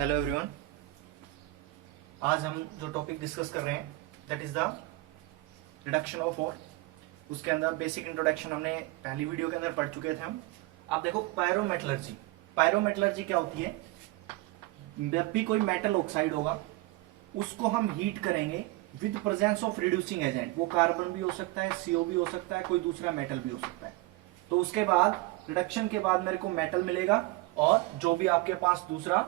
Hello everyone. आज हम जो टॉपिक डिस्कस कर रहे हैं that is the reduction of ore. उसके अंदर बेसिक इंट्रोडक्शन हमने पहली वीडियो के अंदर पढ़ चुके थे हम। आप देखो पायरोमेटलर्जी। पायरोमेटलर्जी क्या होती है? जब भी कोई मेटल ऑक्साइड होगा उसको हम हीट करेंगे with presence of reducing agent. वो कार्बन भी हो सकता है, सीओ भी हो सकता है, कोई दूसरा मेटल भी हो सकता है। तो उसके बाद रिडक्शन के बाद मेरे को मेटल मिलेगा और जो भी आपके पास दूसरा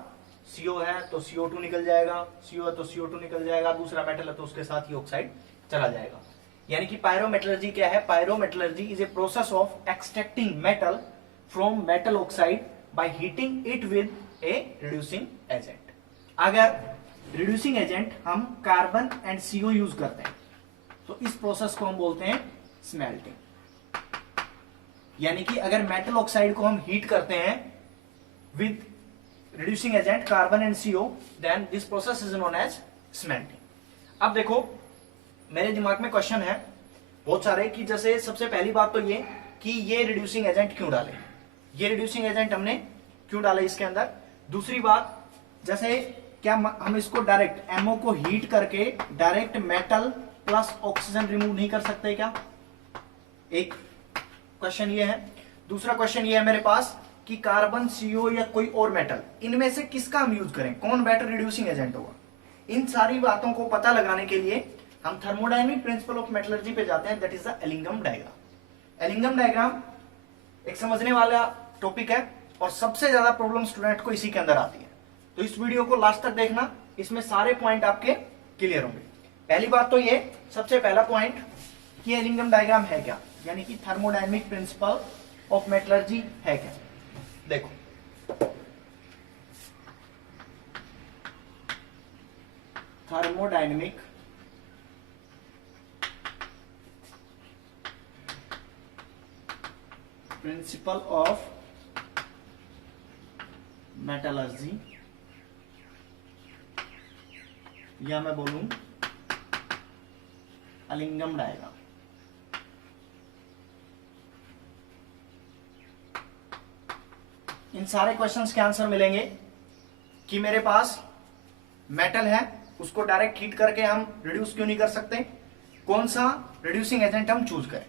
CO है तो CO2 निकल जाएगा, CO है तो CO2 निकल जाएगा, दूसरा मेटल है तो उसके साथ ही ऑक्साइड चला जाएगा। यानी कि पायरोमेटलर्जी क्या है? Pyrometallurgy is a process of extracting metal from metal oxide by heating it with a reducing agent. अगर रिड्यूसिंग एजेंट हम कार्बन एंड CO यूज करते हैं तो इस प्रोसेस को हम बोलते हैं स्मेल्टिंग। यानी कि अगर मेटल ऑक्साइड को हम हीट करते हैं with reducing agent carbon and CO, then this process is known as smelting। अब देखो मेरे दिमाग में क्वेश्चन है बहुत सारे कि जैसे सबसे पहली बात तो ये कि ये रिड्यूसिंग एजेंट क्यों डाले, ये रिड्यूसिंग एजेंट हमने क्यों डाले इसके अंदर। दूसरी बात, जैसे क्या हम इसको डायरेक्ट MO को हीट करके direct metal plus oxygen remove नहीं कर सकते क्या? एक क्वेश्चन ये है। दूसरा क्वेश्चन ये है मेरे पास कि कार्बन, CO या कोई और मेटल, इनमें से किसका हम यूज करें, कौन बेटर रिड्यूसिंग एजेंट होगा। इन सारी बातों को पता लगाने के लिए हम थर्मोडायनामिक प्रिंसिपल ऑफ मेटलर्जी पे जाते हैं, that is the Ellingham diagram. Ellingham diagram एक समझने वाला टॉपिक है और सबसे ज्यादा प्रॉब्लम स्टूडेंट को इसी के अंदर आती है। तो इस वीडियो को लास्ट तक देखना, इसमें सारे पॉइंट आपके क्लियर होंगे। पहली बात तो ये, सबसे पहला पॉइंट कि एलिंगम डायग्राम है क्या, यानी कि थर्मोडायनामिक प्रिंसिपल ऑफ मेटलर्जी है क्या। देखो थर्मोडायनेमिक प्रिंसिपल ऑफ मेटलर्जी, या मैं बोलूं एलिंगम डायग्राम। इन सारे क्वेश्चंस के आंसर मिलेंगे कि मेरे पास मेटल है उसको डायरेक्ट हीट करके हम रिड्यूस क्यों नहीं कर सकते, कौन सा रिड्यूसिंग एजेंट हम चूज करें।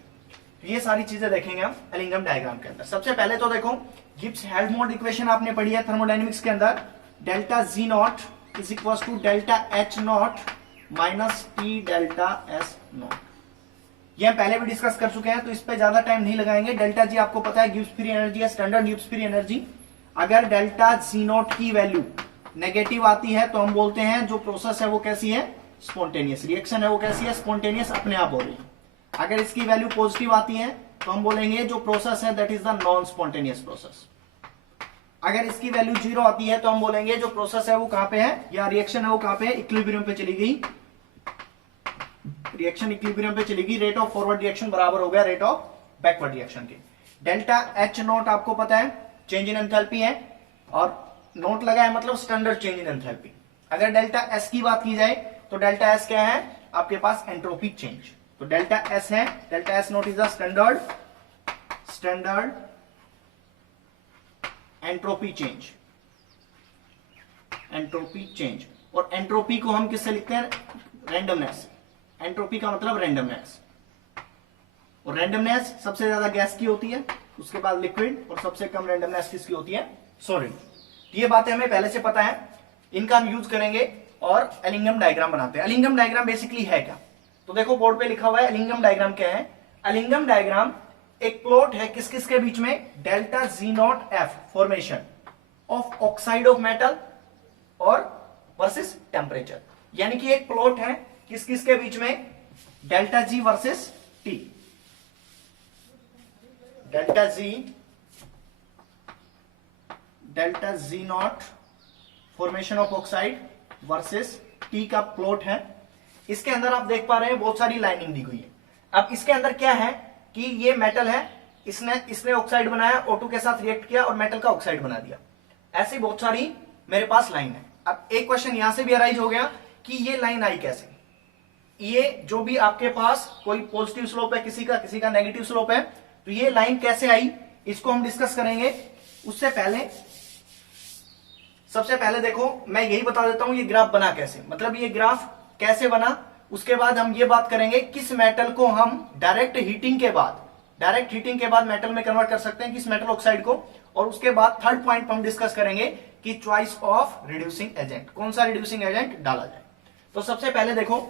तो ये सारी चीजें देखेंगे हम एलिंगम डायग्राम के अंदर। सबसे पहले तो देखो गिब्स हेल्महोल्ट्ज इक्वेशन आपने पढ़ी है थर्मोडायनेमिक्स के अंदर, delta G not is equal to delta H not minus T delta S not. ये हम पहले भी डिस्कस कर चुके हैं तो इस पे ज्यादा टाइम नहीं लगाएंगे। डेल्टा G आपको पता है गिब्स फ्री एनर्जी है, स्टैंडर्ड गिब्स फ्री एनर्जी। अगर डेल्टा G नॉट की वैल्यू नेगेटिव आती है तो हम बोलते हैं जो प्रोसेस है वो कैसी है, स्पॉन्टेनियस। रिएक्शन है वो कैसी है, स्पॉन्टेनियस, अपने आप हो रही है। अगर इसकी वैल्यू पॉजिटिव आती है तो हम बोलेंगे जो प्रोसेस है that is the non spontaneous process. अगर इसकी वैल्यू 0 आती है तो हम बोलेंगे जो प्रोसेस है वो कहां पे है, या रिएक्शन है वो कहां पे है, इक्विलिब्रियम पे चली गई। रिएक्शन इक्विलिब्रियम पे चलेगी, रेट ऑफ फॉरवर्ड रिएक्शन बराबर हो गया रेट ऑफ बैकवर्ड रिएक्शन के। डेल्टा H नॉट आपको पता है चेंज इन एंथैल्पी है, और नोट लगा है मतलब स्टैंडर्ड चेंज इन एंथैल्पी। अगर डेल्टा S की बात की जाए तो डेल्टा S क्या है आपके पास, एंट्रोपिक चेंज। तो डेल्टा S है, delta S not is the standard entropy change, entropy change. और एंट्रोपी को हम किससे लिखते हैं, रैंडमनेस। एंट्रोपी का मतलब रैंडमनेस, और रैंडमनेस सबसे ज्यादा गैस की होती है, उसके बाद लिक्विड, और सबसे कम रैंडमनेस किसकी होती है, सॉलिड। ये बातें हमें पहले से पता है, इनका हम यूज करेंगे और एलिंगम डायग्राम बनाते हैं। एलिंगम डायग्राम बेसिकली है क्या, तो देखो बोर्ड पे लिखा हुआ है एलिंगम डायग्राम क्या है। एलिंगम डायग्राम एक प्लॉट है किस किस के बीच में, delta G not F formation of oxide of metal और वर्सेस टेम्परेचर। यानी कि एक प्लॉट है किस किस के बीच में, delta G versus T। Delta G not formation of oxide versus T का प्लॉट है। इसके अंदर आप देख पा रहे हैं बहुत सारी लाइनिंग दी हुई है। अब इसके अंदर क्या है कि ये मेटल है, इसने ऑक्साइड बनाया, O2 के साथ रिएक्ट किया और मेटल का ऑक्साइड बना दिया। ऐसी बहुत सारी मेरे पास लाइन है। अब एक क्वेश्चन यहां से भी अराइज हो गया कि ये लाइन आई कैसे। ये जो भी आपके पास कोई पॉजिटिव स्लोप है, किसी का नेगेटिव स्लोप है, तो ये लाइन कैसे आई इसको हम डिस्कस करेंगे। उससे पहले सबसे पहले देखो मैं यही बता देता हूं ये ग्राफ बना कैसे, मतलब ये ग्राफ कैसे बना। उसके बाद हम ये बात करेंगे किस मेटल को हम डायरेक्ट हीटिंग के बाद मेटल में कन्वर्ट कर सकते हैं, किस मेटल ऑक्साइड को। और उसके बाद थर्ड पॉइंट हम डिस्कस करेंगे कि चॉइस ऑफ रिड्यूसिंग एजेंट, कौन सा रिड्यूसिंग एजेंट डाला जाए। तो सबसे पहले देखो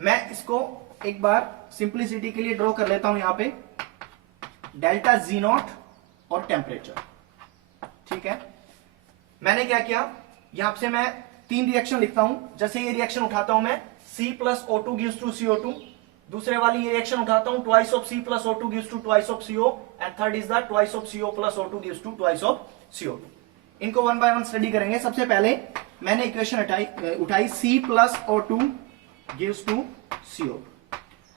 मैं इसको एक बार सिंप्लिसिटी के लिए ड्रॉ कर लेता हूं यहां पे, डेल्टा जी नॉट और टेम्परेचर। ठीक है, मैंने क्या किया, यहां से मैं 3 रिएक्शन लिखता हूं। जैसे ये रिएक्शन उठाता हूं मैं, C plus O2 gives to CO2। दूसरे वाली ये रिएक्शन उठाता हूं, twice of C plus O2 gives to twice of CO, and third is the twice of CO plus O2 gives to twice of CO2। इनको one by one study करेंगे। सबसे पहले मैंने इक्वेशन उठाई C plus O2 gives to CO2।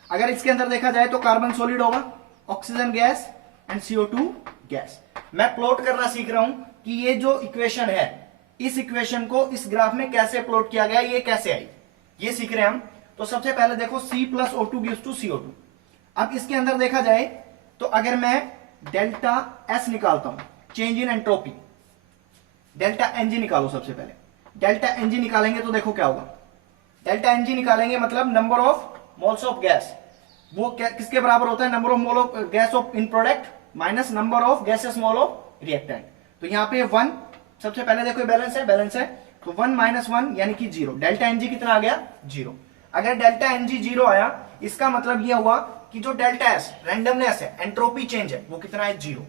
अगर इसके अंदर देखा जाए तो कार्बन सॉलिड होगा, oxygen gas and CO2 gas. मैं प्लॉट करना सीख रहा हूं कि ये जो इक्वेशन है, इस इक्वेशन को इस ग्राफ में कैसे प्लॉट किया गया, ये कैसे आई, ये सीख रहे हैं हम। तो सबसे पहले देखो C plus O2 gives to CO2। अब इसके अंदर देखा जाए तो अगर मैं डेल्टा S निकालता हूं, change in entropy, delta Ng निकालो। सबसे पहले डेल्टा Ng निकालेंगे तो देखो क्या होगा, डेल्टा Ng निकालेंगे मतलब number of moles of gas, वो किसके बराबर होता है, number of mole of gas off in product minus number of gases mole of reactant. तो यहाँ पे 1, सबसे पहले देखो बैलेंस है तो 1 माइनस 1 यानी कि 0। डेल्टा Ng कितना आ गया, 0। अगर डेल्टा Ng 0 आया, इसका मतलब यह हुआ कि जो डेल्टा S रैंडमनेस है, एंट्रोपी चेंज है, वो कितना है, 0।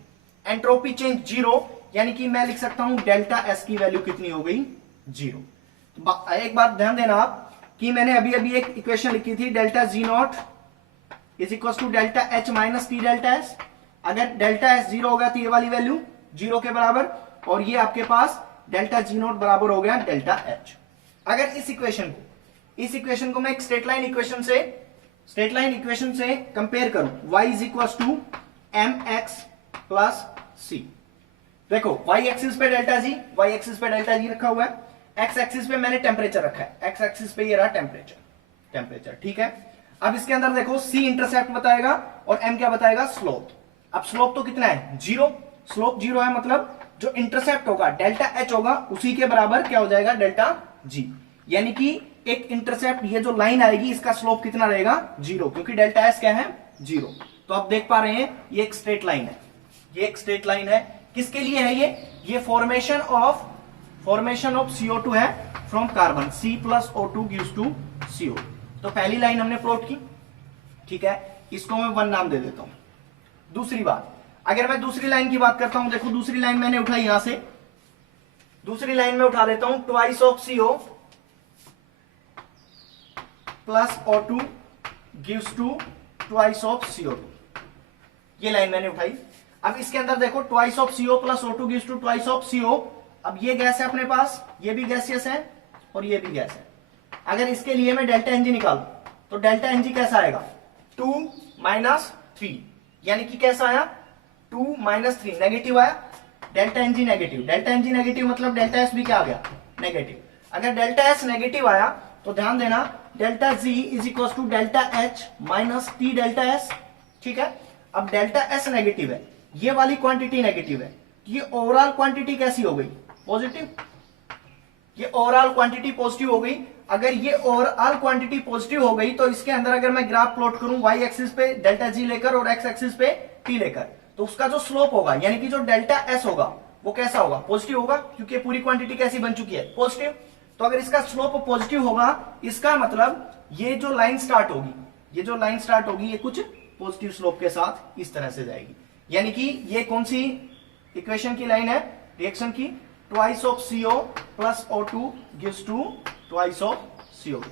एंट्रोपी चेंज 0 यानी कि मैं लिख सकता हूं डेल्टा S की वैल्यू कितनी हो गई, 0। तो एक बात ध्यान देना आप कि मैंने अभी एक इक्वेशन लिखी थी, delta G not is equal to delta H minus T delta S। अगर डेल्टा S 0 होगा तो ये वाली वैल्यू 0 के बराबर, और ये आपके पास डेल्टा जी नॉट बराबर हो गया डेल्टा H। अगर इस इक्वेशन को मैं एक स्ट्रेट लाइन इक्वेशन से कंपेयर करूं, y is equal to mx plus C. देखो y एक्सिस पे डेल्टा जी रखा हुआ है, x एक्सिस पे मैंने टेम्परेचर रखा है, x एक्सिस पे ये रहा टेम्परेचर। ठीक है, अब इसके अंदर देखो c इंटरसेप्ट बताएगा और m क्या बताएगा, स्लोप। अब स्लोप तो कितना है, 0। स्लोप 0 है मतलब जो इंटरसेप्ट होगा डेल्टा H होगा, उसी के बराबर क्या हो जाएगा, डेल्टा G। यानी कि एक इंटरसेप्ट, ये जो लाइन आएगी इसका स्लोप कितना रहेगा, 0, क्योंकि डेल्टा S क्या है, 0। तो आप देख पा रहे हैं ये एक स्ट्रेट लाइन है, किसके लिए है ये फॉर्मेशन ऑफ CO2 है from carbon, C plus O2 gives to CO। तो पहली लाइन हमने प्लॉट की, ठीक है, इसको मैं 1 नाम दे देता हूं। दूसरी बात, अगर मैं दूसरी लाइन की बात करता हूं, देखो दूसरी लाइन मैंने उठाई यहां से, दूसरी लाइन में उठा लेता हूं, twice of CO plus O2 gives to twice of CO2। ये लाइन मैंने उठाई। अब इसके अंदर देखो twice of CO plus O2 gives to twice of CO। अब ये गैस है अपने पास, ये भी गैसियस है और ये भी गैस है। अगर इसके लिए मैं डेल्टा Ng निकालूं तो डेल्टा Ng कैसा आएगा, 2 माइनस 3, यानी कि कैसा आया, 2 माइनस 3, नेगेटिव आया। डेल्टा Ng नेगेटिव मतलब डेल्टा S भी क्या आ गया, नेगेटिव। अगर डेल्टा S नेगेटिव आया तो ध्यान देना delta G is equal to delta H minus T delta S। ठीक है, अब डेल्टा S नेगेटिव है, ये वाली क्वांटिटी नेगेटिव है, ये ओवरऑल क्वांटिटी कैसी हो गई, पॉजिटिव। ये ओवरऑल क्वांटिटी पॉजिटिव हो गई। अगर ये ओवरऑल क्वांटिटी पॉजिटिव हो गई तो इसके अंदर अगर मैं ग्राफ प्लॉट करूं, y एक्सिस पे डेल्टा G लेकर और x एक्सिस पे t लेकर, तो उसका जो स्लोप होगा यानी कि जो डेल्टा S होगा वो कैसा होगा, पॉजिटिव होगा, क्योंकि पूरी क्वांटिटी कैसी बन चुकी है, पॉजिटिव। तो अगर इसका स्लोप पॉजिटिव होगा, इसका मतलब ये जो लाइन स्टार्ट होगी ये कुछ पॉजिटिव स्लोप के साथ इस तरह से जाएगी। यानी कि ये कौन सी इक्वेशन की लाइन है, रिएक्शन की, twice of CO plus O2 gives to twice of CO2।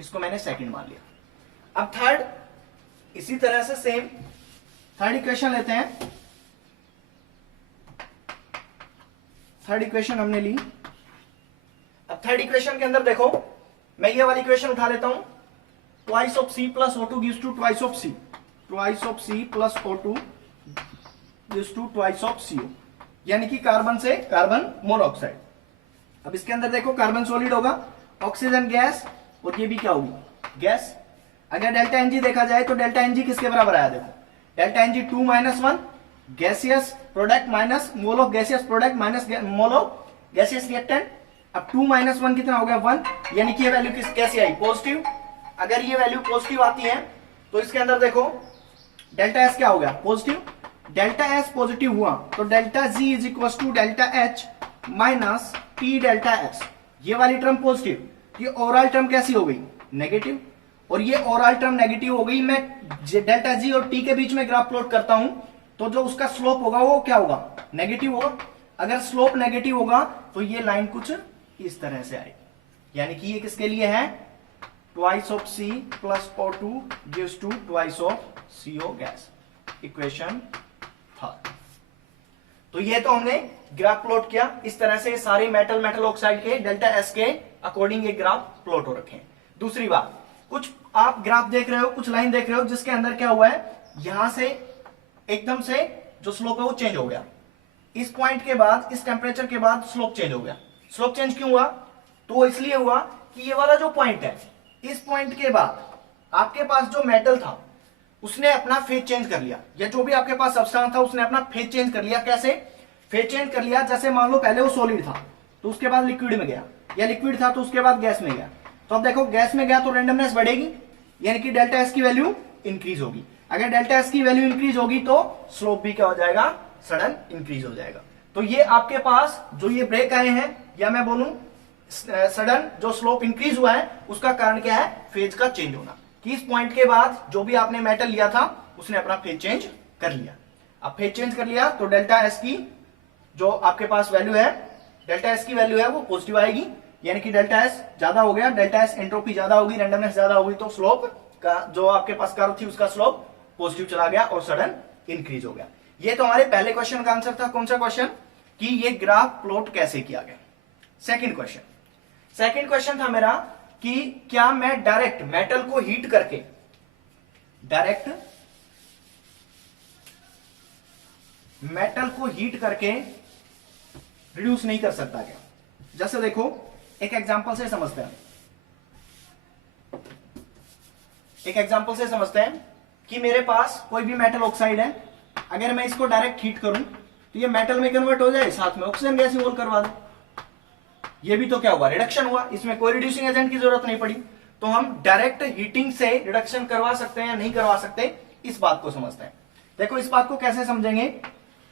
इसको मैंने सेकंड मान लिया। अब थर्ड, इसी तरह से सेम थर्ड इक्वेशन लेते हैं। थर्ड इक्वेशन हमने ली। अब थर्ड इक्वेशन के अंदर देखो, मैं ये वाली इक्वेशन उठा लेता हूं, twice of C plus O2 gives to twice of C, twice of C plus O2 gives to twice of CO, यानी कि कार्बन से कार्बन मोनोऑक्साइड। अब इसके अंदर देखो कार्बन सॉलिड होगा, ऑक्सीजन गैस, और ये भी क्या होगी, गैस। अगर डेल्टा Ng देखा जाए तो डेल्टा Ng किसके बराबर आया, देखो delta Ng 2 minus 1, gaseous product minus mole of gaseous product minus mole of gaseous reactant. अब 2 - 1 कितना हो गया 1, यानी कि ये वैल्यू कैसी आई पॉजिटिव। अगर ये वैल्यू पॉजिटिव आती है तो इसके अंदर देखो डेल्टा एस क्या हो गया पॉजिटिव। डेल्टा एस पॉजिटिव हुआ तो delta G is equal to delta H minus T delta S, ये वाली टर्म पॉजिटिव, ये ओवरऑल टर्म कैसी हो गई नेगेटिव, और ये ओवरऑल टर्म नेगेटिव हो गई। मैं डेल्टा जी और टी के बीच में ग्राफ प्लॉट करता हूं तो जो उसका स्लोप होगा वो क्या होगा नेगेटिव होगा। अगर स्लोप नेगेटिव होगा तो ये लाइन कुछ इस तरह से आएगी, यानी कि ये किसके लिए है twice of C plus O2 gives to twice of CO gas, equation 3। तो ये तो हमने ग्राफ प्लॉट किया इस तरह से, सारे मेटल ऑक्साइड के डेल्टा एस के अकॉर्डिंग ये ग्राफ प्लॉट हो रखे हैं। दूसरी बात, कुछ आप ग्राफ देख रहे हो, कुछ लाइन देख रहे हो जिसके अंदर क्या हुआ है, यहां से एकदम से जो स्लोप है वो चेंज हो गया, इस पॉइंट के बाद इस टेम्परेचर के बाद स्लोप चेंज हो गया। स्लोप चेंज क्यों हुआ, तो इसलिए हुआ कि ये वाला जो पॉइंट है, इस पॉइंट के बाद आपके पास जो मेटल था उसने अपना फेज चेंज कर लिया, या जो भी आपके पास सब्सटेंस था उसने अपना फेज चेंज कर लिया। कैसे फेज चेंज कर लिया, जैसे मान लो पहले वो सॉलिड था तो उसके बाद लिक्विड में गया, या लिक्विड था तो उसके बाद गैस में गया। तो अब देखो गैस में गया तो रेंडमनेस बढ़ेगी, यानी कि डेल्टा एस की वैल्यू इंक्रीज होगी। अगर डेल्टा एस की वैल्यू इंक्रीज होगी तो स्लोप भी क्या हो जाएगा सडन इंक्रीज हो जाएगा। तो ये आपके पास जो ये ब्रेक आए हैं, या मैं बोलूं सडन जो स्लोप इंक्रीज हुआ है, उसका कारण क्या है फेज का चेंज होना, कि इस पॉइंट के बाद जो भी आपने मेटल लिया था उसने अपना फेज चेंज कर लिया। अब फेज चेंज कर लिया तो डेल्टा एस की जो आपके पास वैल्यू है, डेल्टा एस की वैल्यू है वो पॉजिटिव आएगी, यानी कि डेल्टा एस ज्यादा हो गया, डेल्टा एस एंट्रोपी ज्यादा होगी, रेंडमनेस ज्यादा होगी, तो स्लोप का जो आपके पास कर्व थी उसका स्लोप पॉजिटिव चला गया और सडन इंक्रीज हो गया। ये तो हमारे पहले क्वेश्चन का आंसर था। कौन सा क्वेश्चन, कि ये ग्राफ प्लॉट कैसे किया गया। सेकंड क्वेश्चन था मेरा कि क्या मैं डायरेक्ट मेटल को हीट करके रिड्यूस नहीं कर सकता क्या। जैसे देखो एक एग्जांपल से समझते हैं कि मेरे पास कोई भी मेटल ऑक्साइड है, अगर मैं इसको डायरेक्ट हीट करूं तो ये मेटल में कन्वर्ट हो जाए, साथ में ऑक्सीजन गैस इवॉल्व करवा दे, ये भी तो क्या हुआ रिडक्शन हुआ, इसमें कोई रिड्यूसिंग एजेंट की जरूरत नहीं पड़ी। तो हम डायरेक्ट हीटिंग से रिडक्शन करवा सकते हैं या नहीं करवा सकते, इस बात को समझते हैं। देखो इस बात को कैसे समझेंगे,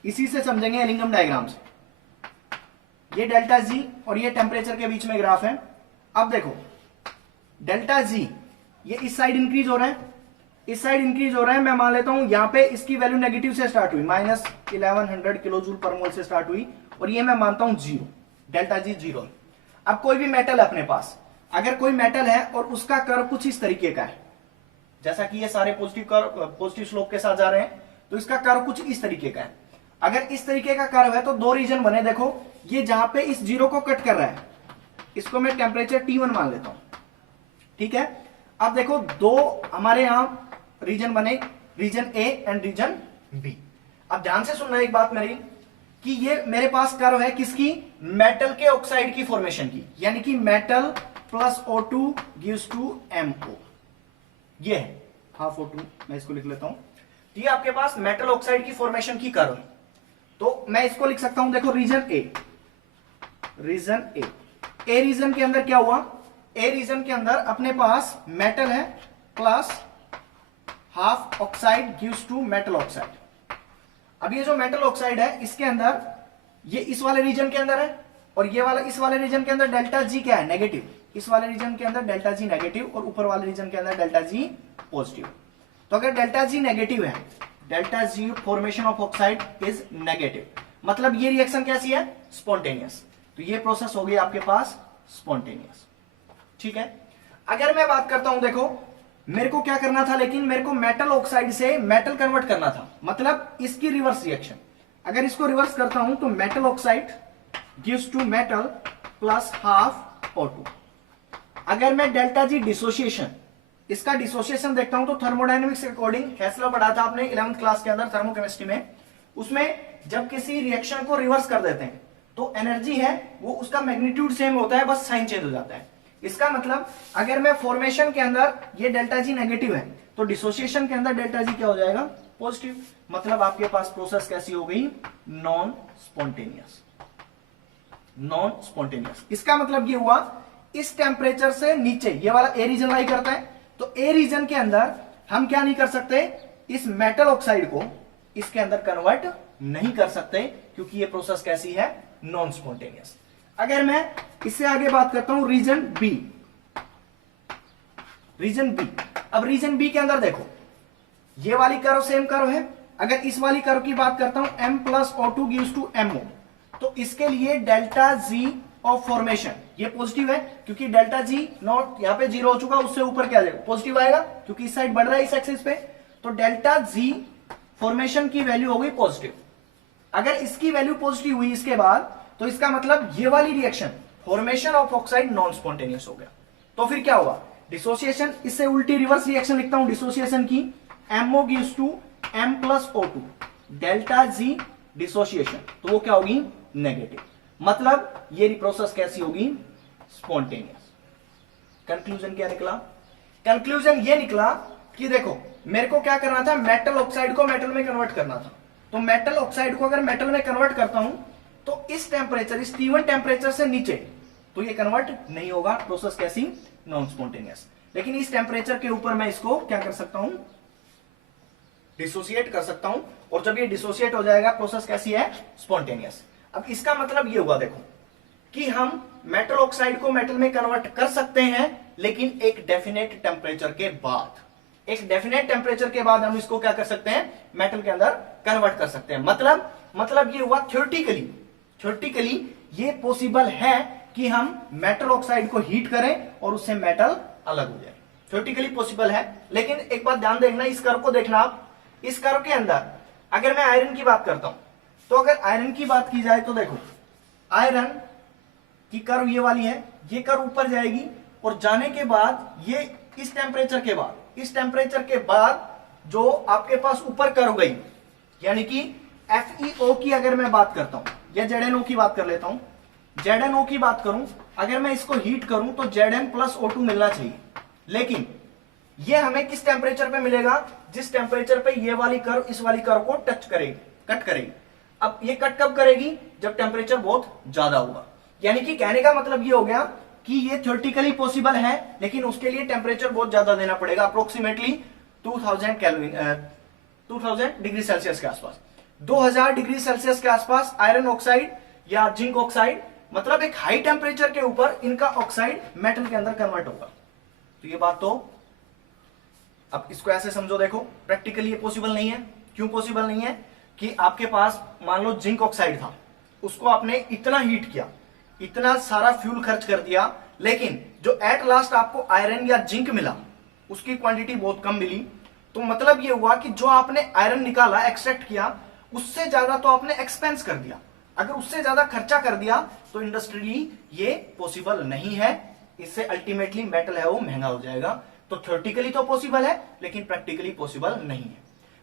इसी से समझेंगे एलिंगम डायग्राम से। ये डेल्टा जी और ये टेम्परेचर के बीच में ग्राफ है। अब देखो डेल्टा जी ये इस साइड इंक्रीज हो रहा है, इस साइड इंक्रीज हो रहा है। मैं मान लेता हूं यहां पे इसकी वैल्यू नेगेटिव से स्टार्ट हुई, -1100 किलो जूल पर मोल से स्टार्ट हुई, और ये मैं मानता हूं 0, डेल्टा जी 0। अब कोई भी मेटल है अपने पास, अगर कोई मेटल है और उसका कर्व कुछ इस तरीके का है, जैसा कि ये सारे पॉजिटिव स्लोप के साथ जा रहे हैं, तो इसका कर्व कुछ इस तरीके का है। अगर इस तरीके का कर्व है तो दो रीजन बने, देखो ये जहां पे इस 0 को कट कर रहा है, इसको मैं टेम्परेचर T1 मान लेता हूं, ठीक है। अब देखो दो हमारे यहां रीजन बने, region A and region B. अब ध्यान से सुनना एक बात मेरी, कि ये मेरे पास कर्व है किसकी, मेटल के ऑक्साइड की फॉर्मेशन की, यानी कि metal plus O2 gives to MO, ये है हाफ O2, मैं इसको लिख लेता हूं। ये आपके पास मेटल ऑक्साइड की फॉर्मेशन की कर्व है, तो मैं इसको लिख सकता हूं, देखो रीजन ए रीजन के अंदर क्या हुआ, ए रीजन के अंदर अपने पास मेटल है plus half oxide gives to metal oxide. अब ये जो मेटल ऑक्साइड है इसके अंदर ये इस वाले रीजन के अंदर है, और ये वाला इस वाले रीजन के अंदर डेल्टा जी क्या है नेगेटिव, इस वाले रीजन के अंदर डेल्टा जी नेगेटिव और ऊपर वाले रीजन के अंदर डेल्टा जी पॉजिटिव। तो अगर डेल्टा जी नेगेटिव है, delta ji formation of oxide is negative, मतलब ये रिएक्शन कैसी है स्पॉन्टेनियस, तो ये प्रोसेस हो गई आपके पास स्पॉन्टेनियस, ठीक है। अगर मैं बात करता हूं, देखो मेरे को क्या करना था, लेकिन मेरे को मेटल ऑक्साइड से मेटल कन्वर्ट करना था, मतलब इसकी रिवर्स रिएक्शन। अगर इसको रिवर्स करता हूं तो metal oxide gives to metal plus half O2। अगर मैं डेल्टा जी डिसोसिएशन, इसका डिसोसिएशन देखता हूं तो थर्मोडायनेमिक्स के अकॉर्डिंग फैसला पढ़ा था आपने 11th क्लास के अंदर थर्मोकेमिस्ट्री में, उसमें जब किसी रिएक्शन को रिवर्स कर देते हैं तो एनर्जी है वो उसका मैग्नीट्यूड सेम होता है, बस साइन चेंज हो जाता है। इसका मतलब अगर मैं फॉर्मेशन के अंदर ये डेल्टा जी नेगेटिव है तो डिसोसिएशन के अंदर डेल्टा जी क्या हो जाएगा पॉजिटिव, मतलब आपके पास प्रोसेस कैसी हो गई नॉन स्पॉन्टेनियस। Non spontaneous. इसका मतलब ये हुआ इस टेम्परेचर से नीचे ये वाला ए रीजन लाई करता है, तो ए रीजन के अंदर हम क्या नहीं कर सकते, इस मेटल ऑक्साइड को इसके अंदर कन्वर्ट नहीं कर सकते, क्योंकि ये प्रोसेस कैसी है, नॉन स्पॉन्टेनियस। अगर मैं इससे आगे बात करता हूं रीजन बी, रीजन बी, अब रीजन बी के अंदर देखो ये वाली कर्व सेम कर्व है। अगर इस वाली कर्व की बात करता हूं m plus O2 gives to MO, तो इसके लिए डेल्टा जी ऑफ फॉर्मेशन ये पॉजिटिव है, क्योंकि डेल्टा जी नॉट यहां पे 0 हो चुका, उससे ऊपर क्या जाएगा, पॉजिटिव आएगा, क्योंकि इस साइड बढ़ रहा है इस एक्सिस पे, तो डेल्टा जी फॉर्मेशन की वैल्यू हो गई पॉजिटिव। अगर इसकी वैल्यू पॉजिटिव हुई इसके बाद, तो इसका मतलब ये वाली reaction formation of oxide non spontaneous हो गया। तो फिर क्या होगा, डिसोसिएशन, इससे उल्टी रिवर्स रिएक्शन लिखता हूं डिसोसिएशन की, MO gives to M plus O2, delta G dissociation, तो वो क्या होगी, नेगेटिव। मतलब ये प्रोसेस कैसी होगी, स्पॉन्टेनियस। कंक्लूजन क्या निकला, कंक्लूजन ये निकला कि देखो मेरे को क्या करना था, मेटल ऑक्साइड को मेटल में कन्वर्ट करना था, तो मेटल ऑक्साइड को अगर मेटल में कन्वर्ट करता हूं तो इस टेम्परेचर, इस T1 टेम्परेचर से नीचे तो ये कन्वर्ट नहीं होगा, प्रोसेस कैसी, नॉन स्पॉन्टेनियस। लेकिन इस टेम्परेचर के ऊपर मैं इसको क्या कर सकता हूं, डिसोसिएट कर सकता हूं, और जब ये डिसोसिएट हो जाएगा प्रोसेस कैसी है, स्पॉन्टेनियस। अब इसका मतलब ये हुआ देखो कि हम मेटल ऑक्साइड को मेटल में कन्वर्ट कर सकते हैं, लेकिन एक डेफिनेट टेम्परेचर के बाद, एक डेफिनेट टेम्परेचर के बाद हम इसको क्या कर सकते हैं, मेटल के अंदर कन्वर्ट कर सकते हैं। मतलब ये हुआ थ्योरेटिकली ये पॉसिबल है कि हम मेटल ऑक्साइड को हीट करें और उससे मेटल अलग हो जाए, थ्योरेटिकली पॉसिबल है। लेकिन एक बात ध्यान देखना, इस कर्व को देखना आप, इस कर्व के अंदर अगर मैं आयरन की बात करता हूं, तो अगर आयरन की बात की जाए तो देखो आयरन की कर्व ये वाली है, ये कर्व ऊपर जाएगी, और जाने के बाद ये इस टेम्परेचर के बाद जो आपके पास ऊपर कर्व गई, यानी कि FeO की अगर मैं बात करता हूं, या ZnO की बात कर लेता हूं, ZnO की बात करूं, अगर मैं इसको हीट करूं तो Zn प्लस O2 मिलना चाहिए, लेकिन ये हमें किस टेम्परेचर पे मिलेगा, जिस टेम्परेचर पे ये वाली कर्व इस वाली कर्व को टच करेगी, कट करेगी। अब ये कट कब करेगी, जब टेम्परेचर बहुत ज्यादा होगा। यानी कि कहने का मतलब ये हो गया कि ये थ्योरेटिकली पॉसिबल है, लेकिन उसके लिए टेम्परेचर बहुत ज्यादा देना पड़ेगा, अप्रोक्सीमेटली 2000 डिग्री सेल्सियस के आसपास, 2000 डिग्री सेल्सियस के आसपास आयरन ऑक्साइड या जिंक ऑक्साइड, मतलब एक हाई टेम्परेचर के ऊपर इनका ऑक्साइड मेटल के अंदर कन्वर्ट होगा। तो ये बात, तो अब इसको ऐसे समझो, देखो प्रैक्टिकली ये पॉसिबल नहीं है। क्यों पॉसिबल नहीं है, कि आपके पास मान लो जिंक ऑक्साइड था, उसको आपने इतना हीट किया, इतना सारा फ्यूल खर्च कर दिया, लेकिन जो एट लास्ट आपको आयरन या जिंक मिला उसकी क्वांटिटी बहुत कम मिली। तो मतलब ये हुआ कि जो आपने आयरन निकाला, एक्सट्रैक्ट किया, उससे ज्यादा तो आपने एक्सपेंस कर दिया। अगर उससे ज्यादा खर्चा कर दिया तो इंडस्ट्रियली ये पॉसिबल नहीं है, इससे अल्टीमेटली मेटल है वो महंगा हो जाएगा। तो थ्योरेटिकली तो पॉसिबल है, लेकिन प्रैक्टिकली पॉसिबल नहीं है।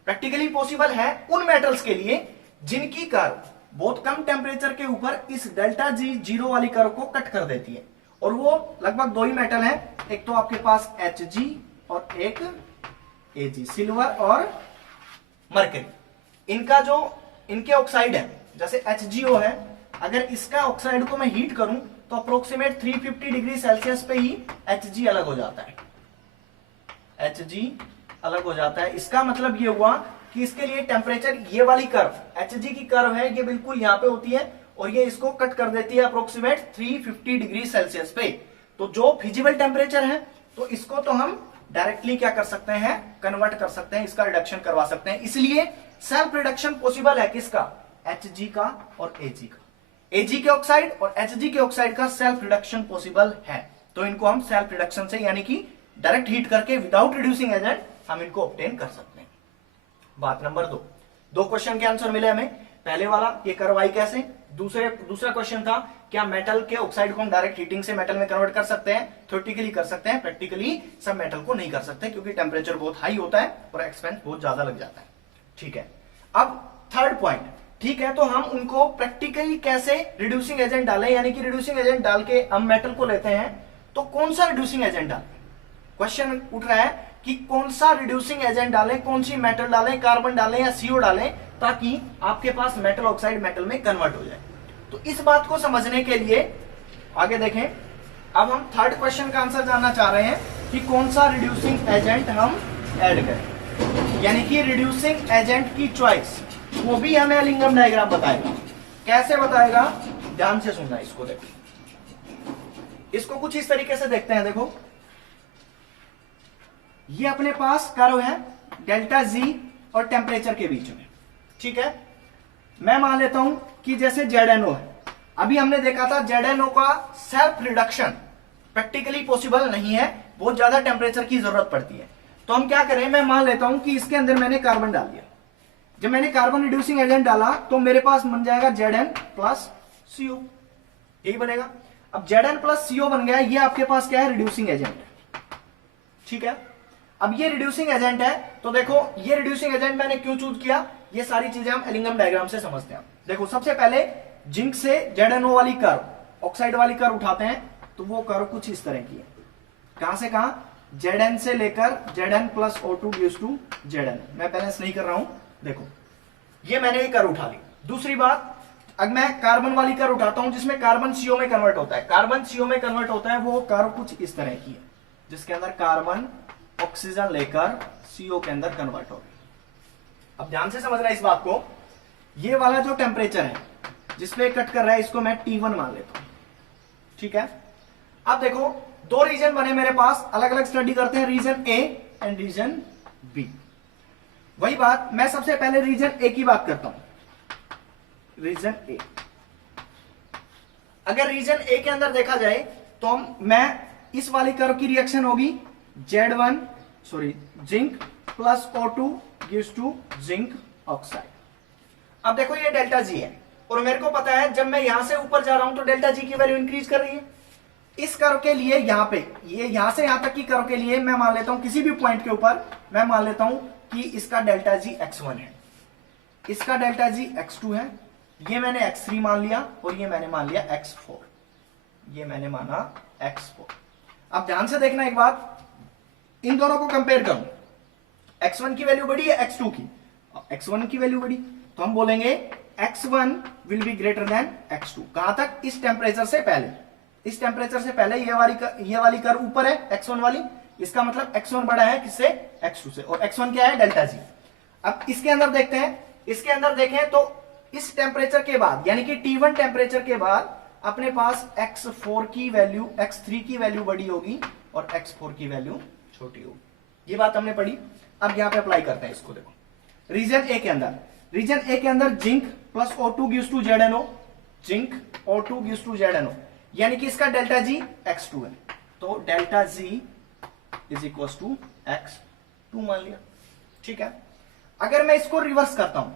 प्रैक्टिकली पॉसिबल है उन मेटल्स के लिए जिनकी कर्व बहुत कम टेम्परेचर के ऊपर इस डेल्टा जी जीरो वाली कर्व को कट कर देती है, और वो लगभग दो ही मेटल है, एक तो आपके पास Hg और एक Ag, सिल्वर और मरकरी। इनका जो इनके ऑक्साइड है, जैसे HgO है, अगर इसका ऑक्साइड को मैं हीट करूं तो अप्रोक्सीमेट 350 डिग्री सेल्सियस पे ही Hg अलग हो जाता है, Hg अलग हो जाता है। इसका मतलब ये हुआ कि इसके लिए टेम्परेचर, ये वाली कर्व Hg की कर्व है, ये बिल्कुल यहां पे होती है, और ये इसको कट कर देती है अप्रोक्सीमेट 350 डिग्री सेल्सियस पे। तो जो फिजिबल टेम्परेचर है, तो इसको तो हम डायरेक्टली क्या कर सकते हैं, कन्वर्ट कर सकते हैं, इसका रिडक्शन करवा सकते हैं। इसलिए सेल्फ रिडक्शन पॉसिबल है किसका, Hg का और Ag का, Ag के ऑक्साइड और Hg के ऑक्साइड का सेल्फ रिडक्शन पॉसिबल है। तो इनको हम सेल्फ रिडक्शन से, यानी कि डायरेक्ट हीट करके विदाउट रिड्यूसिंग एजेंट हम इनको ऑब्टेन कर सकते हैं। बात नंबर 2, दो क्वेश्चन के आंसर मिले हमें। पहले वाला ये करवाई कैसे, दूसरा क्वेश्चन था क्या मेटल के ऑक्साइड को हम डायरेक्ट हीटिंग से मेटल में कन्वर्ट कर सकते हैं, थ्योरेटिकली कर सकते हैं, प्रैक्टिकली सब मेटल को नहीं कर सकते, क्योंकि टेम्परेचर बहुत हाई होता है और एक्सपेंस बहुत ज्यादा लग जाता है। ठीक है, अब थर्ड पॉइंट, ठीक है, तो हम उनको प्रैक्टिकली कैसे रिड्यूसिंग एजेंट डालें, यानी कि रिड्यूसिंग एजेंट डाल के हम मेटल को लेते हैं, तो कौन सा रिड्यूसिंग एजेंट डालें, क्वेश्चन उठ रहा है कि कौन सा रिड्यूसिंग एजेंट डालें, कौन सी मेटल डालें, कार्बन डालें या CO डालें, ताकि आपके पास मेटल ऑक्साइड मेटल में कन्वर्ट हो जाए। तो इस बात को समझने के लिए आगे देखें, अब हम थर्ड क्वेश्चन का आंसर जानना चाह रहे हैं कि कौन सा रिड्यूसिंग एजेंट हम ऐड करें, यानी कि रिड्यूसिंग एजेंट की चॉइस वो भी हमें एलिंगम डायग्राम बताएगा। कैसे बताएगा, ध्यान से सुनना इसको। देखो इसको कुछ इस तरीके से देखते हैं। देखो ये अपने पास कर्व है डेल्टा जी और टेम्परेचर के बीच में, ठीक है। मैं मान लेता हूं कि जैसे ZNO है, अभी हमने देखा था ZNO का सेल्फ रिडक्शन प्रैक्टिकली पॉसिबल नहीं है, बहुत ज्यादा टेम्परेचर की जरूरत पड़ती है। तो हम क्या करें, मैं मान लेता हूं कि इसके अंदर मैंने कार्बन डाल दिया। जब मैंने कार्बन रिड्यूसिंग एजेंट डाला तो मेरे पास बन जाएगा Zn प्लस CO, यही बनेगा। अब Zn प्लस CO बन गया, ये आपके पास क्या है, रिड्यूसिंग एजेंट, ठीक है। अब ये रिड्यूसिंग एजेंट है, तो देखो ये रिड्यूसिंग एजेंट मैंने क्यों चूज किया, ये सारी चीजें हम एलिंगम डायग्राम से समझते हैं। देखो सबसे पहले जिंक से ZNO वाली कर्व, ऑक्साइड वाली कर्व उठाते हैं, तो वो कर्व कुछ इस तरह की है। कहां से कहां, Zn से लेकर Zn plus O2 gives to Zn। मैं बैलेंस नहीं कर रहा हूं, देखो ये मैंने एक कर्व उठा ली। दूसरी बात, अब मैं कार्बन वाली कर्व उठाता हूं जिसमें कार्बन CO में कन्वर्ट होता है। कार्बन CO में कन्वर्ट होता है, वो कर्व कुछ इस तरह की है, जिसके अंदर कार्बन ऑक्सीजन लेकर CO के अंदर कन्वर्ट हो गया। अब ध्यान से समझना इस बात को, ये वाला जो टेम्परेचर है जिसपे कट कर रहा है, इसको मैं T1 मान लेता हूं, ठीक है। अब देखो दो रीजन बने मेरे पास, अलग अलग स्टडी करते हैं, region A and region B। वही बात, मैं सबसे पहले रीजन A की बात करता हूं। रीजन A, अगर रीजन A के अंदर देखा जाए तो मैं इस वाली कर्व की रिएक्शन होगी zinc plus O2 gives to zinc oxide. अब देखो ये डेल्टा जी है, और मेरे को पता है जब मैं यहां से ऊपर जा रहा हूं तो डेल्टा जी की वैल्यू इंक्रीज कर रही है। इस कर्व के लिए यहां पे, ये यहां से यहां तक की कर्व के लिए मैं मान लेता हूं, किसी भी पॉइंट के ऊपर मैं मान लेता हूं कि इसका डेल्टा जी x1 है, इसका डेल्टा जी x2 है, ये मैंने x3 मान लिया, और ये मैंने मान लिया x4, ये मैंने माना x4। अब ध्यान से देखना एक बात, इन दोनों को कंपेयर करूं, x1 की वैल्यू बढ़ी है x2 की, x1 की वैल्यू बढ़ी, तो हम बोलेंगे x1 will be greater than x2। कहां तक, इस टेम्परेचर से पहले, इस टेम्परेचर से पहले ये वाली कर्व ऊपर है x1 वाली, इसका मतलब x1 बड़ा है किससे, x2 से, और x1 क्या है, डेल्टा जी। अब इसके अंदर देखते हैं, इसके अंदर देखें तो इस टेम्परेचर के बाद, यानी कि T1 टेम्परेचर के बाद अपने पास x4 की वैल्यू, x3 की वैल्यू बड़ी होगी और x4 की वैल्यू छोटी होगी। ये बात हमने पढ़ी। अब यहां पे अप्लाई करते हैं इसको। देखो रीजन ए के अंदर, रीजन ए के अंदर zinc plus O2 gives to ZNO, zinc O2 gives to ZNO, यानी कि इसका डेल्टा जी x2 है, तो delta G is equal to x2 मान लिया, ठीक है। अगर मैं इसको रिवर्स करता हूं,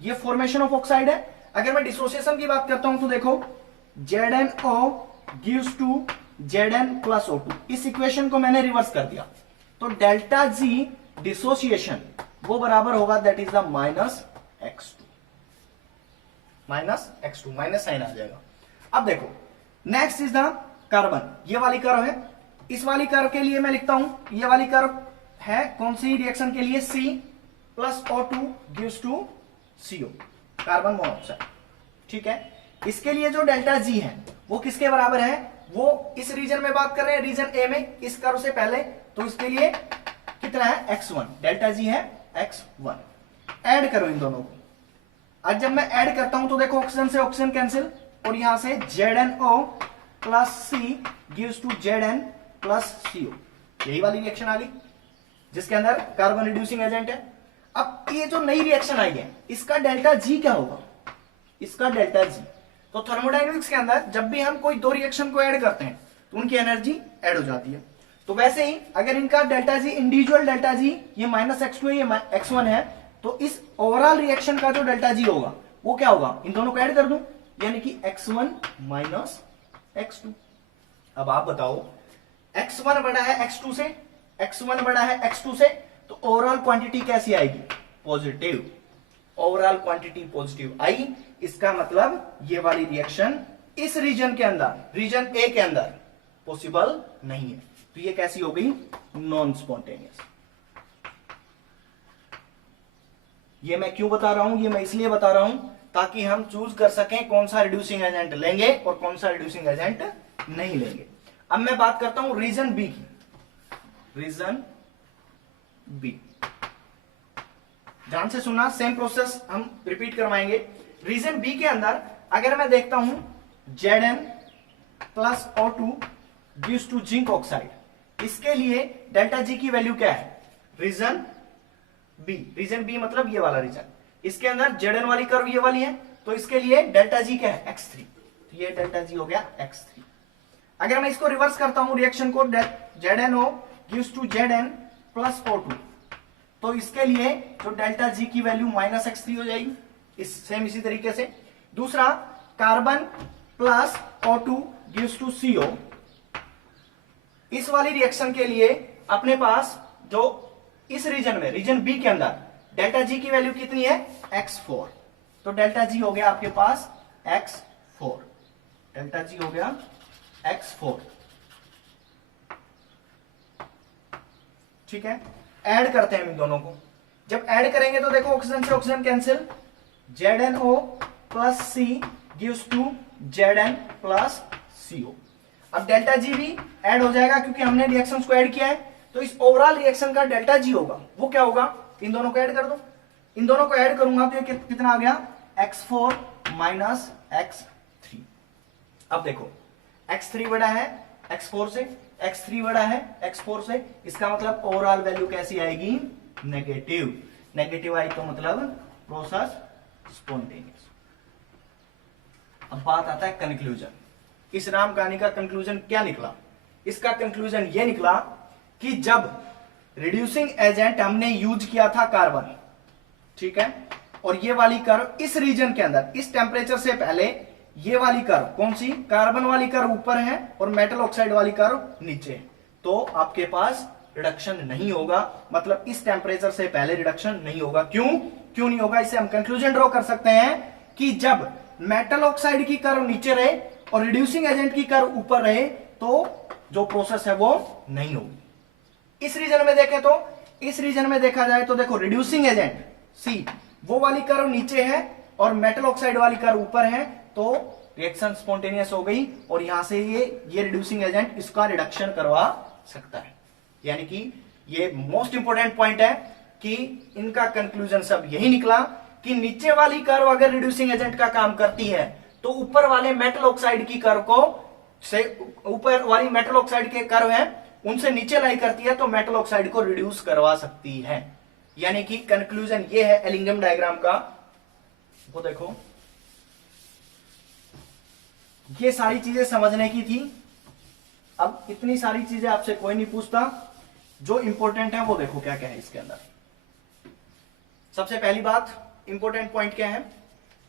ये फॉर्मेशन ऑफ ऑक्साइड है, अगर मैं डिसोसिएशन की बात करता हूं तो देखो ZNO gives to Zn plus O2, इस इक्वेशन को मैंने रिवर्स कर दिया, तो डेल्टा जी डिसोसिएशन वो बराबर होगा, that is the minus x2, minus sign आ जाएगा। अब देखो नेक्स्ट इज द कार्बन, ये वाली कर्व है, इस वाली कर्व के लिए मैं लिखता हूं, ये वाली कर्व है कौन सी रिएक्शन के लिए, C plus O2 gives to CO, carbon monoxide, ठीक है। इसके लिए जो डेल्टा जी है वो किसके बराबर है, वो इस रीजन में बात कर रहे हैं, रीजन ए में, इस कर्व से पहले, तो इसके लिए कितना है, x1, डेल्टा जी है x1। ऐड करो इन दोनों को, आज जब मैं ऐड करता हूं तो देखो ऑक्सीजन से ऑक्सीजन कैंसिल, और यहां से ZNO plus C gives to Zn plus CO, यही वाली रिएक्शन आ गई जिसके अंदर कार्बन रिड्यूसिंग एजेंट है। अब ये जो नई रिएक्शन आई है, इसका डेल्टा जी क्या होगा, इसका डेल्टा जी, तो थर्मोडायनेमिक्स के अंदर जब भी हम कोई दो रिएक्शन को ऐड करते हैं तो उनकी एनर्जी ऐड हो जाती है। तो वैसे ही अगर इनका delta G, individual delta G, ये माइनस x2 है, ये x1 है, तो इस ओवरऑल रिएक्शन का जो डेल्टा जी होगा वो क्या होगा, इन दोनों को ऐड कर दूं, यानी कि x1 माइनस x2। अब आप बताओ, x1 बड़ा है x2 से, x1 बड़ा है x2 से, तो ओवरऑल क्वांटिटी कैसी आएगी, पॉजिटिव, ओवरऑल क्वांटिटी पॉजिटिव आई। इसका मतलब ये वाली रिएक्शन इस रीजन के अंदर, रीजन ए के अंदर पॉसिबल नहीं है, तो ये कैसी हो गई, नॉन स्पॉन्टेनियस। ये मैं क्यों बता रहा हूं, ये मैं इसलिए बता रहा हूं ताकि हम चूज कर सकें कौन सा रिड्यूसिंग एजेंट लेंगे और कौन सा रिड्यूसिंग एजेंट नहीं लेंगे। अब मैं बात करता हूं रीजन बी की। रीजन बी, ध्यान से सुनना, सेम प्रोसेस हम रिपीट करवाएंगे। रीजन बी के अंदर अगर मैं देखता हूं Zn plus O2 gives to zinc oxide, इसके लिए डेल्टा जी की वैल्यू क्या है? रीजन बी, रीजन बी मतलब ये वाला रीजन, इसके अंदर Zn वाली कर्व ये वाली है, तो इसके लिए डेल्टा जी क्या है? x3, तो ये डेल्टा जी हो गया x3। अगर मैं इसको रिवर्स करता हूं रिएक्शन को, ZnO gives to Zn plus O2, तो इसके लिए जो डेल्टा जी की वैल्यू माइनस x3 हो जाएगी। इसी तरीके से दूसरा, carbon plus O2 gives to CO, इस वाली रिएक्शन के लिए अपने पास जो इस रीजन में, रीजन बी के अंदर डेल्टा जी की वैल्यू कितनी है? x4, तो डेल्टा जी हो गया आपके पास x4, डेल्टा जी हो गया x4। ठीक है, ऐड करते हैं इन दोनों को। जब ऐड करेंगे तो देखो ऑक्सीजन से oxygen cancel, ZnO plus C gives to Zn plus CO। अब डेल्टा जी भी ऐड हो जाएगा क्योंकि हमने रिएक्शंस को ऐड किया है, तो इस ओवरऑल रिएक्शन का डेल्टा जी होगा वो क्या होगा? इन दोनों को ऐड कर दो, इन दोनों को ऐड करूंगा तो ये कितना आ गया? x4 minus x3। अब देखो x3 बड़ा है x4 से, x3 बड़ा है x4 से, इसका मतलब ओवरऑल वैल्यू कैसी आएगी? नेगेटिव। नेगेटिव आई तो मतलब प्रोसेस स्पॉन्टेनियस। अब बात आता है कंक्लूजन। इस राम कहानी का कंक्लूजन क्या निकला? इसका कंक्लूजन ये निकला कि जब रिड्यूसिंग एजेंट हमने यूज किया था कार्बन, ठीक है, और ये वाली कर्व इस रीजन के अंदर, इस टेम्परेचर से पहले ये वाली कर्व कौन सी? कार्बन वाली कर्व ऊपर है और मेटल ऑक्साइड वाली कर्व नीचे है, तो आपके पास रिडक्शन नहीं होगा, मतलब इस टेम्परेचर से पहले रिडक्शन नहीं होगा। क्यों नहीं होगा? इसे हम कंक्लूजन ड्रॉ कर सकते हैं कि जब मेटल ऑक्साइड की कर्व नीचे रहे और रिड्यूसिंग एजेंट की कर्व ऊपर रहे तो जो प्रोसेस है वो नहीं होगी। इस रीजन में देखें तो, इस रीजन में देखा जाए तो देखो रिड्यूसिंग एजेंट सी वो वाली कर्व नीचे है और मेटल ऑक्साइड वाली कर्व ऊपर है, तो रिएक्शन स्पॉन्टेनियस हो गई और यहां से ये रिड्यूसिंग एजेंट इसका रिडक्शन करवा सकता है। यानी कि ये मोस्ट इंपोर्टेंट पॉइंट है कि इनका कंक्लूजन सब यही निकला कि नीचे वाली कर्व अगर रिड्यूसिंग एजेंट का काम करती है तो ऊपर वाले मेटल ऑक्साइड की कर्व को से ऊपर वाली मेटल ऑक्साइड के कर्व है उनसे नीचे लाई करती है, तो मेटल ऑक्साइड को रिड्यूस करवा सकती है। यानी कि कंक्लूजन ये है एलिंगम डायग्राम का। वो देखो, ये सारी चीजें समझने की थी। अब इतनी सारी चीजें आपसे कोई नहीं पूछता, जो इंपॉर्टेंट है वो देखो क्या क्या है इसके अंदर। सबसे पहली बात, इंपॉर्टेंट पॉइंट क्या है?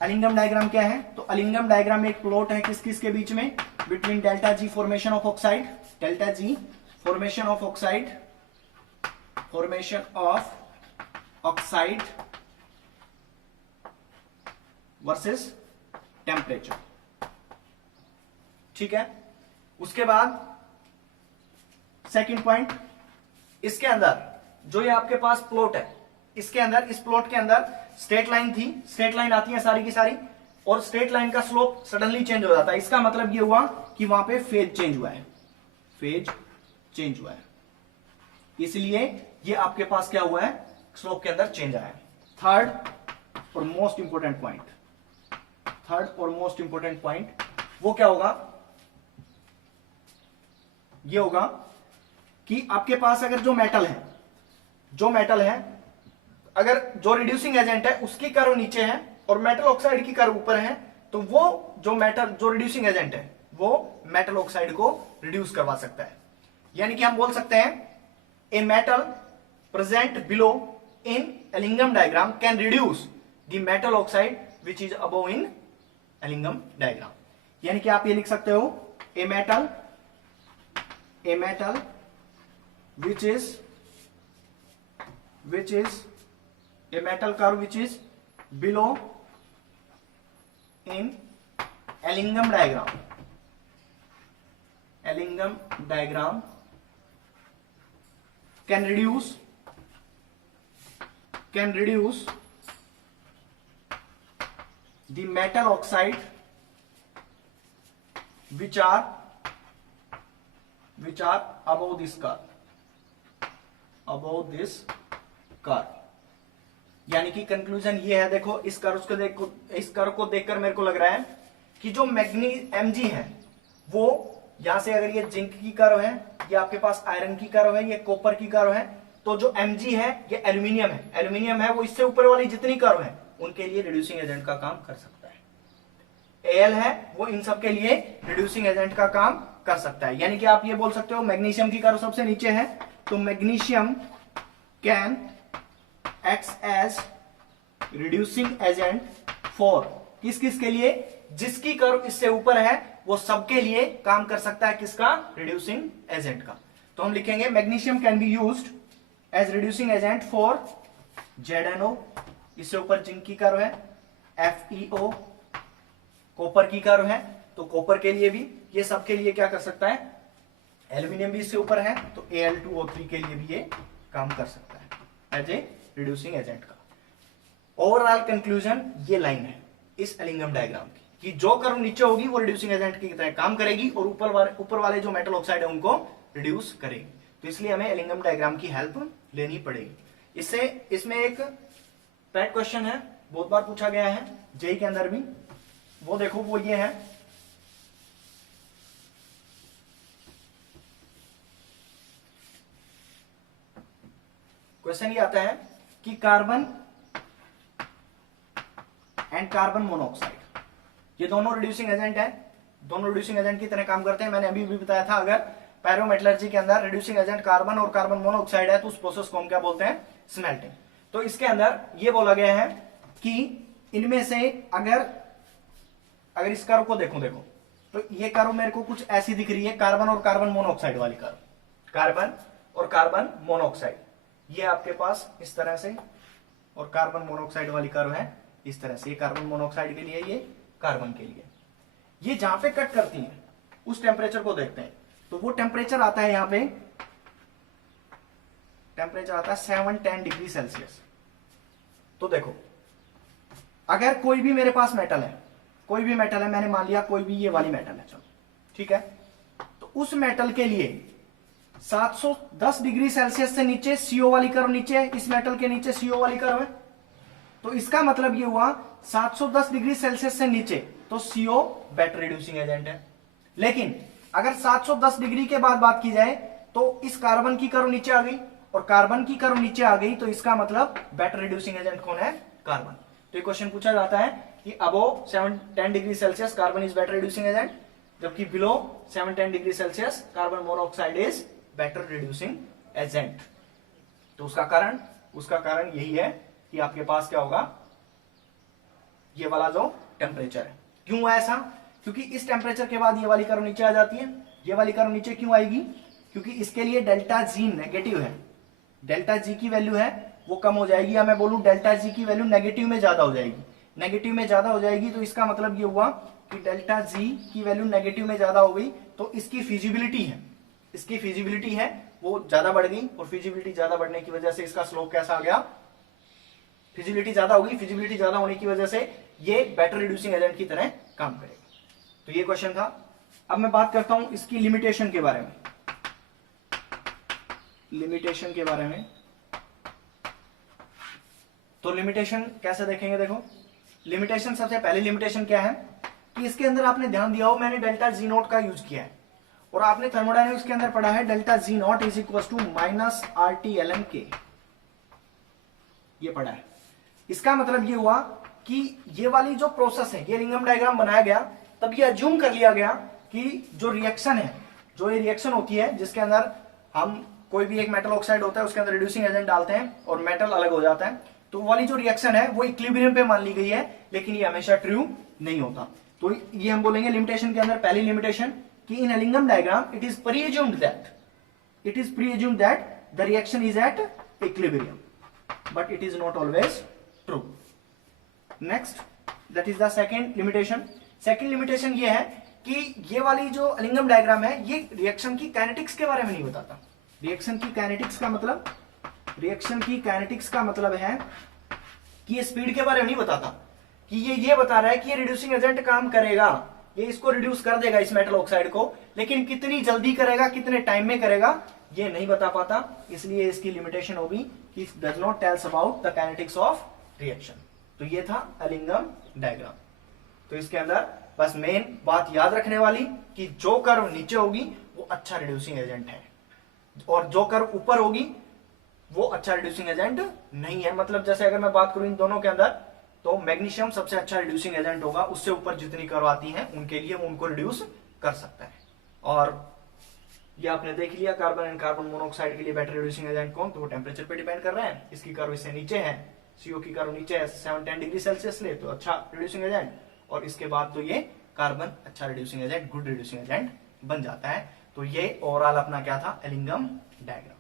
एलिंगम डायग्राम क्या है? तो एलिंगम डायग्राम में एक प्लॉट है किस किस के बीच में? Between delta G formation of oxide, delta G formation of oxide, formation of oxide versus temperature. ठीक है, उसके बाद सेकंड पॉइंट, इसके अंदर जो ये आपके पास प्लॉट है, इसके अंदर, इस प्लॉट के अंदर स्ट्रेट लाइन थी, स्ट्रेट लाइन आती है सारी की सारी, और स्ट्रेट लाइन का स्लोप सडनली चेंज हो जाता है। इसका मतलब ये हुआ कि वहां पे फेज चेंज हुआ है, फेज चेंज हुआ है, इसलिए ये आपके पास क्या हुआ है? स्लोप के अंदर चेंज आया है। थर्ड और मोस्ट इंपोर्टेंट पॉइंट, थर्ड और मोस्ट इंपोर्टेंट पॉइंट वो क्या होगा? ये होगा कि आपके पास अगर जो मेटल है, जो मेटल है, अगर जो रिड्यूसिंग एजेंट है उसकी कर्व नीचे है और मेटल ऑक्साइड की कर्व ऊपर है, तो वो जो मेटल, जो रिड्यूसिंग एजेंट है वो मेटल ऑक्साइड को रिड्यूस करवा सकता है। यानी कि हम बोल सकते हैं a metal present below in Ellingham diagram can reduce the metal oxide which is above in Ellingham diagram. यानी कि आप ये लिख सकते हो a metal which is a metal curve which is below in Ellingham diagram can reduce the metal oxide which are above this curve। यानी कि conclusion ये है, देखो इस कर्व को देखकर मेरे को लग रहा है कि जो Mg है वो यहां से, अगर ये जिंक की कर्व है, ये आपके पास आयरन की कर्व है, ये कॉपर की कर्व है, तो जो Mg है ये एल्यूमिनियम है, वो इससे ऊपर वाली जितनी कर्व है उनके लिए रिड्यूसिंग एजेंट का काम कर सकता है। Al है वो इन सब के लिए रिड्यूसिंग एजेंट का काम कर सकता है। यानी कि आप ये बोल सकते हो मैग्नीशियम की कर्व सबसे नीचे है, तो magnesium can act as reducing agent for किस के लिए, जिसकी कर्व इससे ऊपर है वो सबके लिए काम कर सकता है, किसका, रिड्यूसिंग एजेंट का। तो हम लिखेंगे magnesium can be used as reducing agent for ZnO, इससे ऊपर जिंक की कर्व है, FeO कॉपर की कर्व है, तो कॉपर के लिए भी, ये सबके लिए क्या कर सकता है, एल्यूमिनियम भी इससे ऊपर है तो Al2O3 के लिए भी ये काम कर सकता है एज ए रिड्यूसिंग एजेंट का। ओवरऑल कंक्लूजन ये लाइन है इस एलिंगम डायग्राम की, कि जो कर्व नीचे होगी वो रिड्यूसिंग एजेंट की तरह काम करेगी और ऊपर वाले जो मेटल ऑक्साइड है उनको रिड्यूस करेगी। तो इसलिए हमें एलिंगम डायग्राम की हेल्प लेनी पड़ेगी। इसमें एक पैट क्वेश्चन है, बहुत बार पूछा गया है जेई के अंदर भी, वो देखो, वो ये है, क्वेश्चन ये आता है कि कार्बन एंड कार्बन मोनोऑक्साइड, ये दोनों रिड्यूसिंग एजेंट है, दोनों रिड्यूसिंग एजेंट की तरह काम करते हैं। मैंने अभी भी बताया था, अगर पायरोमेटलर्जी के अंदर रिड्यूसिंग एजेंट कार्बन और कार्बन मोनोऑक्साइड है तो उस प्रोसेस को हम क्या बोलते हैं, स्मेल्टिंग। तो इसके अंदर ये बोला गया है कि इनमें से अगर इस कर्व को देखो तो ये कर्व मेरे को कुछ ऐसी दिख रही है, कार्बन और कार्बन मोनोऑक्साइड वाली कर्व, कार्बन और कार्बन मोनोऑक्साइड, ये आपके पास इस तरह से, और कार्बन मोनोऑक्साइड वाली कर्व है इस तरह से, ये कार्बन मोनोऑक्साइड के लिए, ये कार्बन के लिए। ये जहां पे कट करती है उस टेम्परेचर को देखते हैं, तो वो टेम्परेचर आता है, यहां पे टेम्परेचर आता है 710 डिग्री सेल्सियस। तो देखो, अगर कोई भी मेरे पास मेटल है, मैंने मान लिया कोई भी ये वाली मेटल है, चलो ठीक है, तो उस मेटल के लिए 710 डिग्री सेल्सियस से नीचे CO वाली कर्व नीचे है, इस मेटल के नीचे CO वाली कर्व है, तो इसका मतलब ये हुआ 710 डिग्री सेल्सियस से नीचे तो CO बेटर रिड्यूसिंग एजेंट है। लेकिन अगर 710 डिग्री के बाद बात की जाए तो इस कार्बन की कर्व नीचे आ गई और कार्बन की कर्व नीचे आ गई, तो इसका मतलब बेटर रिड्यूसिंग एजेंट कौन है, कार्बन। तो ये क्वेश्चन पूछा जाता है कि above 710 degree Celsius carbon is better reducing agent, जबकि below 710 degree Celsius carbon monoxide is better reducing agent. तो उसका कारण यही है कि आपके पास क्या होगा, ये वाला जो टेम्परेचर है। क्यों है ऐसा, क्योंकि इस टेम्परेचर के बाद ये वाली कर्व नीचे आ जाती है। ये वाली कर्व नीचे क्यों आएगी, क्योंकि इसके लिए डेल्टा जी नेगेटिव है, डेल्टा जी की वैल्यू है वो कम हो जाएगी, या मैं बोलूं डेल्टा जी की वैल्यू नेगेटिव में ज्यादा हो जाएगी, तो इसका मतलब ये हुआ कि डेल्टा जी की वैल्यू नेगेटिव में ज्यादा हो गई, तो इसकी फिजिबिलिटी है वो ज्यादा बढ़ गई, और फिजिबिलिटी ज्यादा बढ़ने की वजह से इसका स्लोप कैसा आ गया, फिजिबिलिटी ज्यादा होगी, फिजिबिलिटी ज्यादा होने की वजह से ये बेटर रिड्यूसिंग एजेंट की तरह काम करेगा। तो ये क्वेश्चन था। अब मैं बात करता हूं इसकी लिमिटेशन के बारे में। तो लिमिटेशन कैसे देखेंगे, देखो लिमिटेशन, सबसे पहली लिमिटेशन क्या है कि इसके अंदर आपने ध्यान दिया हो, मैंने डेल्टा जी नोट का यूज किया है, और आपने थर्मोडायनेमिक्स के अंदर पढ़ा है delta G not is equal to minus RT/ln(k), ये पढ़ा है। इसका मतलब ये हुआ कि ये वाली जो प्रोसेस है, ये रिंगम डायग्राम बनाया गया, तब ये अज्यूम कर लिया गया कि जो रिएक्शन है, जो ये रिएक्शन होती है जिसके अंदर हम कोई भी एक मेटल ऑक्साइड होता है उसके अंदर रिड्यूसिंग एजेंट डालते हैं और मेटल अलग हो जाता है, तो वाली जो रिएक्शन है वो इक्विलिब्रियम पे मान ली गई है, लेकिन ये हमेशा ट्रू नहीं होता। तो ये हम बोलेंगे लिमिटेशन के अंदर पहली लिमिटेशन कि in Ellingham diagram it is presumed that the reaction is at equilibrium, but it is not always true. Next, that is the second limitation. Second limitation ये है कि ये वाली जो एलिंगम डायग्राम है ये रिएक्शन की काइनेटिक्स के बारे में नहीं बताता। रिएक्शन की काइनेटिक्स का मतलब है कि ये स्पीड के बारे में नहीं बताता कि ये बता रहा है कि ये रिड्यूसिंग एजेंट काम करेगा, ये इसको रिड्यूस कर देगा इस मेटल ऑक्साइड को, लेकिन कितनी जल्दी करेगा, कितने टाइम में करेगा, ये नहीं बता पाता। इसलिए इसकी लिमिटेशन होगी कि does not tells about the kinetics of reaction. तो ये था एलिंगम डायग्राम। तो इसके अंदर बस मेन बात याद रखने वाली कि जो कर्व नीचे होगी वो अच्छा रिड्यूसिंग एजेंट है, और जो कर्व ऊपर होगी वो अच्छा रिड्यूसिंग एजेंट नहीं है। मतलब जैसे अगर मैं बात करूं इन दोनों के अंदर, तो मैग्नीशियम सबसे अच्छा रिड्यूसिंग एजेंट होगा, उससे ऊपर जितनी कर्व आती हैं उनके लिए वो उनको रिड्यूस कर सकता है। और ये आपने देख लिया कार्बन एंड कार्बन मोनोऑक्साइड के लिए बेटर रिड्यूसिंग एजेंट कौन, तो वो टेम्परेचर पे डिपेंड कर रहे हैं। इसकी कर्व इससे नीचे है, सीओ की कर्व नीचे है 7-10 डिग्री सेल्सियस ले, तो अच्छा रिड्यूसिंग एजेंट। और इसके बाद तो ये कार्बन अच्छा reducing agent, good reducing agent बन जाता है। तो ये ओवरऑल अपना क्या था, एलिंगम डायग्राम।